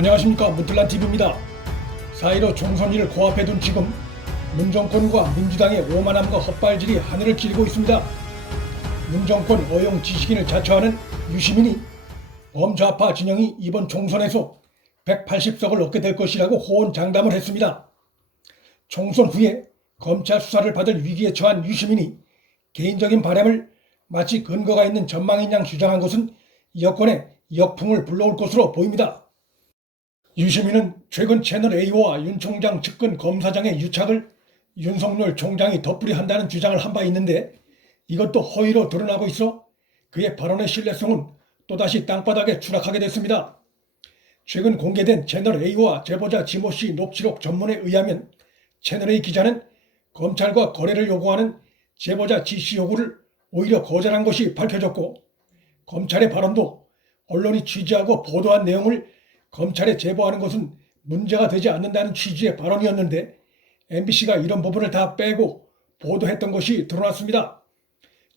안녕하십니까 문틀란 TV입니다. 4.15 총선일을 코앞에 둔 지금 문정권과 민주당의 오만함과 헛발질이 하늘을 찌르고 있습니다. 문정권 어용 지식인을 자처하는 유시민이 범좌파 진영이 이번 총선에서 180석을 얻게 될 것이라고 호언장담을 했습니다. 총선 후에 검찰 수사를 받을 위기에 처한 유시민이 개인적인 바람을 마치 근거가 있는 전망인 양 주장한 것은 여권에 역풍을 불러올 것으로 보입니다. 유시민은 최근 채널A와 윤 총장 측근 검사장의 유착을 윤석열 총장이 덧불이 한다는 주장을 한 바 있는데 이것도 허위로 드러나고 있어 그의 발언의 신뢰성은 또다시 땅바닥에 추락하게 됐습니다. 최근 공개된 채널A와 제보자 지모 씨 녹취록 전문에 의하면 채널A 기자는 검찰과 거래를 요구하는 제보자 지씨 요구를 오히려 거절한 것이 밝혀졌고 검찰의 발언도 언론이 취재하고 보도한 내용을 검찰에 제보하는 것은 문제가 되지 않는다는 취지의 발언이었는데 MBC가 이런 부분을 다 빼고 보도했던 것이 드러났습니다.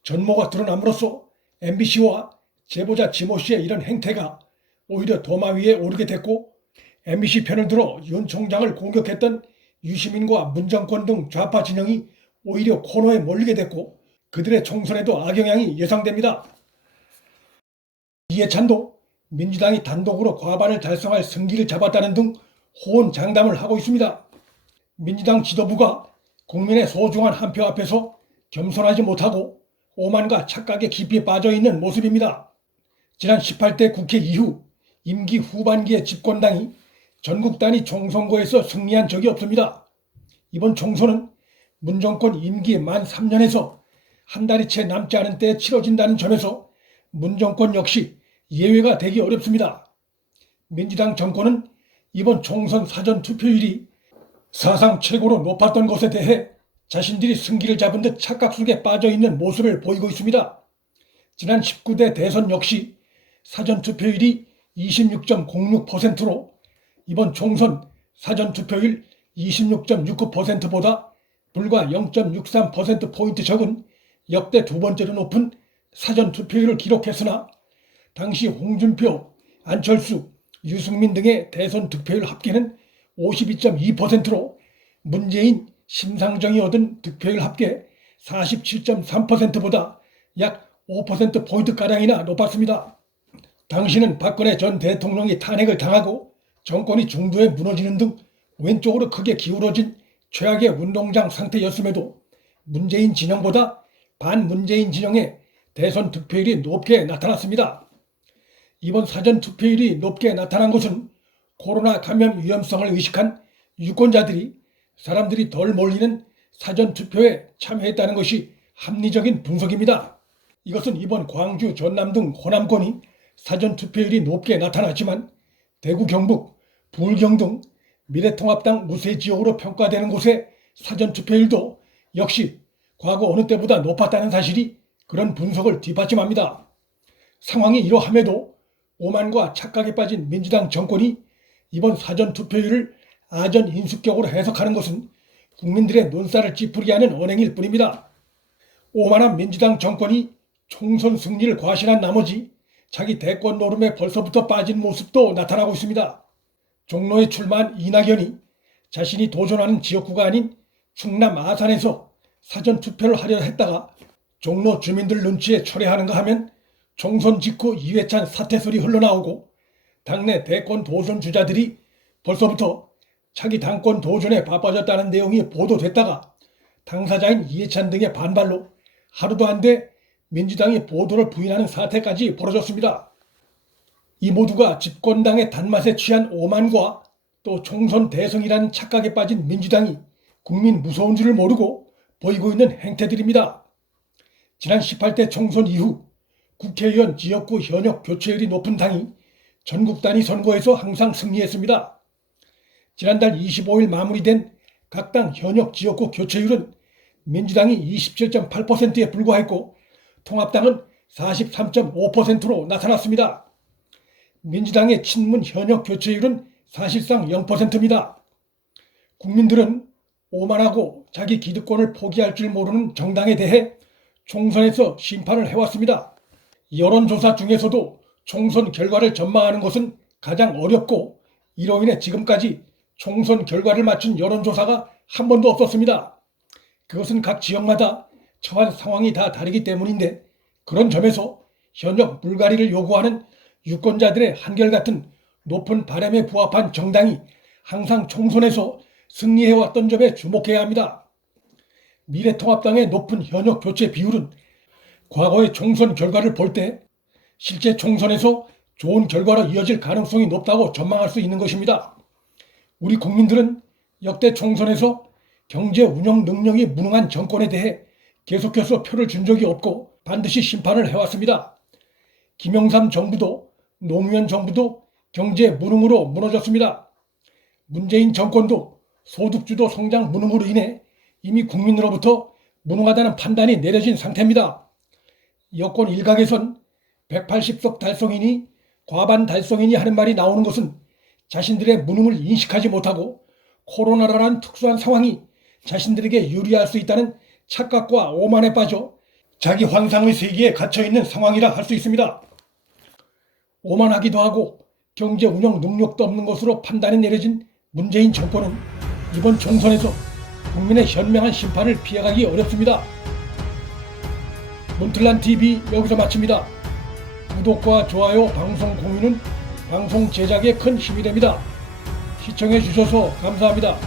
전모가 드러남으로써 MBC와 제보자 지모 씨의 이런 행태가 오히려 도마 위에 오르게 됐고 MBC 편을 들어 윤 총장을 공격했던 유시민과 문정권 등 좌파 진영이 오히려 코너에 몰리게 됐고 그들의 총선에도 악영향이 예상됩니다. 이해찬도 민주당이 단독으로 과반을 달성할 승기를 잡았다는 등 호언장담을 하고 있습니다. 민주당 지도부가 국민의 소중한 한 표 앞에서 겸손하지 못하고 오만과 착각에 깊이 빠져 있는 모습입니다. 지난 18대 국회 이후 임기 후반기의 집권당이 전국 단위 총선거에서 승리한 적이 없습니다. 이번 총선은 문정권 임기 만 3년에서 한 달이 채 남지 않은 때에 치러진다는 점에서 문정권 역시 예외가 되기 어렵습니다. 민주당 정권은 이번 총선 사전 투표율이 사상 최고로 높았던 것에 대해 자신들이 승기를 잡은 듯 착각 속에 빠져 있는 모습을 보이고 있습니다. 지난 19대 대선 역시 사전 투표율이 26.06%로 이번 총선 사전 투표율 26.69%보다 불과 0.63%포인트 적은 역대 두 번째로 높은 사전 투표율을 기록했으나 당시 홍준표, 안철수, 유승민 등의 대선 득표율 합계는 52.2%로 문재인, 심상정이 얻은 득표율 합계 47.3%보다 약 5%포인트가량이나 높았습니다. 당시는 박근혜 전 대통령이 탄핵을 당하고 정권이 중도에 무너지는 등 왼쪽으로 크게 기울어진 최악의 운동장 상태였음에도 문재인 진영보다 반문재인 진영의 대선 득표율이 높게 나타났습니다. 이번 사전 투표율이 높게 나타난 것은 코로나 감염 위험성을 의식한 유권자들이 사람들이 덜 몰리는 사전 투표에 참여했다는 것이 합리적인 분석입니다. 이것은 이번 광주, 전남 등 호남권이 사전 투표율이 높게 나타났지만 대구, 경북, 부울경 등 미래통합당 무쇠 지역으로 평가되는 곳의 사전 투표율도 역시 과거 어느 때보다 높았다는 사실이 그런 분석을 뒷받침합니다. 상황이 이러함에도 오만과 착각에 빠진 민주당 정권이 이번 사전 투표율을 아전 인수격으로 해석하는 것은 국민들의 눈살을 찌푸리게 하는 언행일 뿐입니다. 오만한 민주당 정권이 총선 승리를 과신한 나머지 자기 대권 노름에 벌써부터 빠진 모습도 나타나고 있습니다. 종로에 출마한 이낙연이 자신이 도전하는 지역구가 아닌 충남 아산에서 사전 투표를 하려 했다가 종로 주민들 눈치에 철회하는가 하면 총선 직후 이회찬 사퇴설이 흘러나오고 당내 대권 도전 주자들이 벌써부터 자기 당권 도전에 바빠졌다는 내용이 보도됐다가 당사자인 이해찬 등의 반발로 하루도 안 돼 민주당이 보도를 부인하는 사태까지 벌어졌습니다. 이 모두가 집권당의 단맛에 취한 오만과 또 총선 대승이라는 착각에 빠진 민주당이 국민 무서운 줄을 모르고 보이고 있는 행태들입니다. 지난 18대 총선 이후 국회의원 지역구 현역 교체율이 높은 당이 전국 단위 선거에서 항상 승리했습니다. 지난달 25일 마무리된 각 당 현역 지역구 교체율은 민주당이 27.8%에 불과했고 통합당은 43.5%로 나타났습니다. 민주당의 친문 현역 교체율은 사실상 0%입니다. 국민들은 오만하고 자기 기득권을 포기할 줄 모르는 정당에 대해 총선에서 심판을 해왔습니다. 여론조사 중에서도 총선 결과를 전망하는 것은 가장 어렵고 이로 인해 지금까지 총선 결과를 맞춘 여론조사가 한 번도 없었습니다. 그것은 각 지역마다 처한 상황이 다 다르기 때문인데 그런 점에서 현역 물갈이를 요구하는 유권자들의 한결같은 높은 바람에 부합한 정당이 항상 총선에서 승리해왔던 점에 주목해야 합니다. 미래통합당의 높은 현역 교체 비율은 과거의 총선 결과를 볼 때 실제 총선에서 좋은 결과로 이어질 가능성이 높다고 전망할 수 있는 것입니다. 우리 국민들은 역대 총선에서 경제 운영 능력이 무능한 정권에 대해 계속해서 표를 준 적이 없고 반드시 심판을 해왔습니다. 김영삼 정부도 노무현 정부도 경제 무능으로 무너졌습니다. 문재인 정권도 소득주도 성장 무능으로 인해 이미 국민으로부터 무능하다는 판단이 내려진 상태입니다. 여권 일각에선 180석 달성이니 과반 달성이니 하는 말이 나오는 것은 자신들의 무능을 인식하지 못하고 코로나라는 특수한 상황이 자신들에게 유리할 수 있다는 착각과 오만에 빠져 자기 환상의 세계에 갇혀 있는 상황이라 할 수 있습니다. 오만하기도 하고 경제 운영 능력도 없는 것으로 판단이 내려진 문재인 정권은 이번 총선에서 국민의 현명한 심판을 피해가기 어렵습니다. 문틀란 TV 여기서 마칩니다. 구독과 좋아요, 방송 공유는 방송 제작에 큰 힘이 됩니다. 시청해 주셔서 감사합니다.